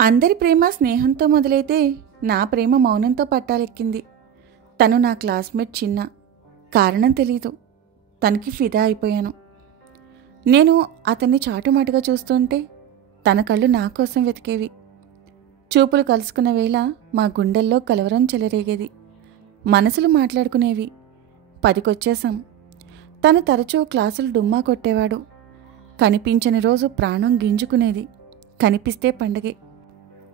అందరి ప్రేమ స్నేహంతో మొదలైతే నా ప్రేమ మౌనంతో పట్టాలెక్కింది. తను నా క్లాస్మేట్ చిన్న. కారణం తెలీదు. తనకి ఫిదా అయిపోయాను. నేను అతన్ని చాటుమాటుగా చూస్తుంటే తన కళ్ళు నా కోసం వెతికేవి. చూపులు కలుసుకున్న వేళ మా గుండెల్లో కలవరం చెలరేగేది. మనసులు మాట్లాడుకునేవి. 10కొచ్చేశాం. తను తరచూ క్లాసులు డుమ్మా కొట్టేవాడు. కనిపించని రోజు ప్రాణం గింజుకునేది. కనిపిస్తే పండగే.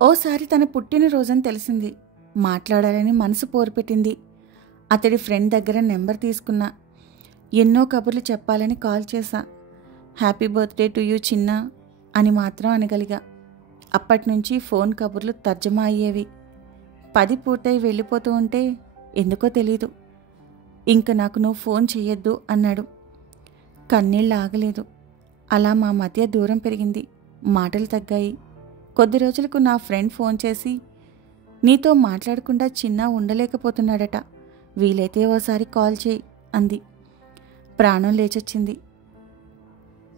ఓసారి తన పుట్టినరోజని తెలిసింది. మాట్లాడాలని మనసు పోరుపెట్టింది. అతడి ఫ్రెండ్ దగ్గర నెంబర్ తీసుకున్నా. ఎన్నో కబుర్లు చెప్పాలని కాల్ చేశా. హ్యాపీ బర్త్డే టు యూ చిన్న అని మాత్రం అనగలిగా. అప్పటినుంచి ఫోన్ కబుర్లు తర్జమా అయ్యేవి. 10 పూర్తయి వెళ్ళిపోతూ ఉంటే ఎందుకో తెలీదు, ఇంక నాకు నువ్వు ఫోన్ చెయ్యొద్దు అన్నాడు. కన్నీళ్ళు ఆగలేదు. అలా మా మధ్య దూరం పెరిగింది. మాటలు తగ్గాయి. కొద్ది రోజులకు నా ఫ్రెండ్ ఫోన్ చేసి, నీతో మాట్లాడకుండా చిన్న ఉండలేకపోతున్నాడట, వీలైతే ఓసారి కాల్ చేయి అంది. ప్రాణం లేచొచ్చింది.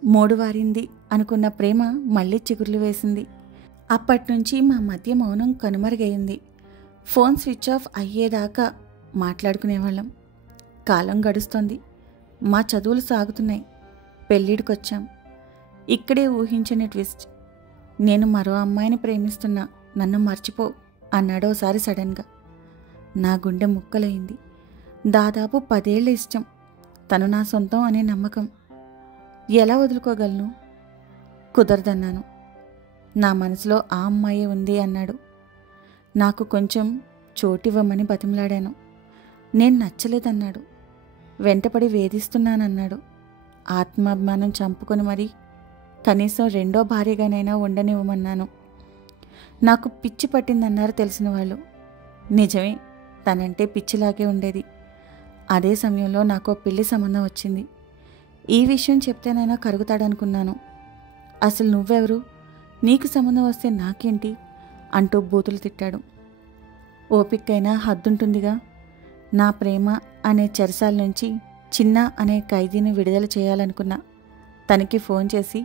మోడువారింది అనుకున్న ప్రేమ మళ్ళీ చిగుర్లు వేసింది. అప్పట్నుంచి మా మధ్య మౌనం కనుమరుగైంది. ఫోన్ స్విచ్ ఆఫ్ అయ్యేదాకా మాట్లాడుకునేవాళ్ళం. కాలం గడుస్తోంది. మా చదువులు సాగుతున్నాయి. పెళ్ళిడికొచ్చాం. ఇక్కడే ఊహించిన ట్విస్ట్. నేను మరో అమ్మాయిని ప్రేమిస్తున్నా, నన్ను మర్చిపో అన్నాడోసారి సడన్గా. నా గుండె ముక్కలైంది. దాదాపు 10 ఏళ్ల ఇష్టం. తను నా సొంతం అనే నమ్మకం. ఎలా వదులుకోగలను? కుదరదన్నాను. నా మనసులో ఆ అమ్మాయే ఉంది అన్నాడు. నాకు కొంచెం చోటివ్వమని బతిమలాడాను. నేను నచ్చలేదన్నాడు. వెంటపడి వేధిస్తున్నానన్నాడు. ఆత్మాభిమానం చంపుకొని మరీ కనీసం రెండో భార్యగానైనా ఉండనివ్వమన్నాను. నాకు పిచ్చి పట్టిందన్నారు తెలిసిన వాళ్ళు. నిజమే, తనంటే పిచ్చిలాగే ఉండేది. అదే సమయంలో నాకు పెళ్లి సంబంధం వచ్చింది. ఈ విషయం చెప్తేనైనా కరుగుతాడనుకున్నాను. అసలు నువ్వెవరు? నీకు సంబంధం వస్తే నాకేంటి అంటూ బూతులు తిట్టాడు. ఓపికైనా హద్దుంటుందిగా. నా ప్రేమ అనే చెరసాల నుంచి చిన్న అనే ఖైదీని విడుదల చేయాలనుకున్నా. తనకి ఫోన్ చేసి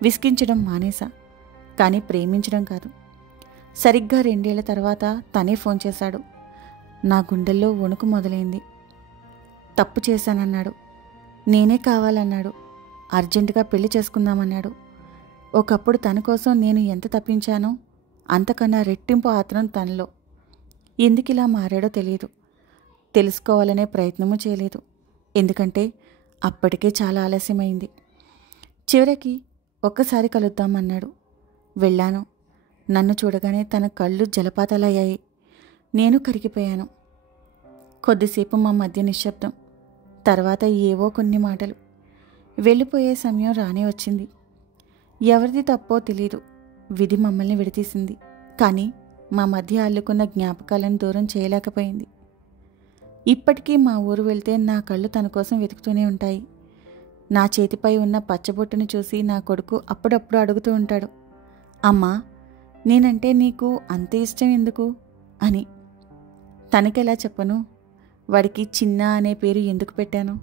విసిగించడం మానేశా. కానీ ప్రేమించడం కాదు. సరిగ్గా 2 ఏళ్ల తర్వాత తనే ఫోన్ చేశాడు. నా గుండెల్లో వణుకు మొదలైంది. తప్పు చేశానన్నాడు. నేనే కావాలన్నాడు. అర్జెంటుగా పెళ్లి చేసుకుందామన్నాడు. ఒకప్పుడు తన కోసం నేను ఎంత తప్పించానో అంతకన్నా రెట్టింపు ఆత్రం తనలో. ఎందుకిలా మారాడో తెలియదు. తెలుసుకోవాలనే ప్రయత్నమూ చేయలేదు. ఎందుకంటే అప్పటికే చాలా ఆలస్యమైంది. చివరికి ఒక్కసారి కలుద్దామన్నాడు. వెళ్ళాను. నన్ను చూడగానే తన కళ్ళు జలపాతాలయ్యాయి. నేను కరిగిపోయాను. కొద్దిసేపు మా మధ్య నిశ్శబ్దం. తర్వాత ఏవో కొన్ని మాటలు. వెళ్ళిపోయే సమయం రానే వచ్చింది. ఎవరిది తప్పో తెలీదు. విధి మమ్మల్ని విడతీసింది. కానీ మా మధ్య అల్లుకున్న జ్ఞాపకాలను దూరం చేయలేకపోయింది. ఇప్పటికీ మా ఊరు వెళ్తే నా కళ్ళు తన కోసం వెతుకుతూనే ఉంటాయి. నా చేతిపై ఉన్న పచ్చబొట్టును చూసి నా కొడుకు అప్పుడప్పుడు అడుగుతూ ఉంటాడు, అమ్మా, నేనంటే నీకు అంత ఇష్టం ఎందుకు అని. తనకెలా చెప్పను? వాడికి చిన్న అనే పేరు ఎందుకు పెట్టాను?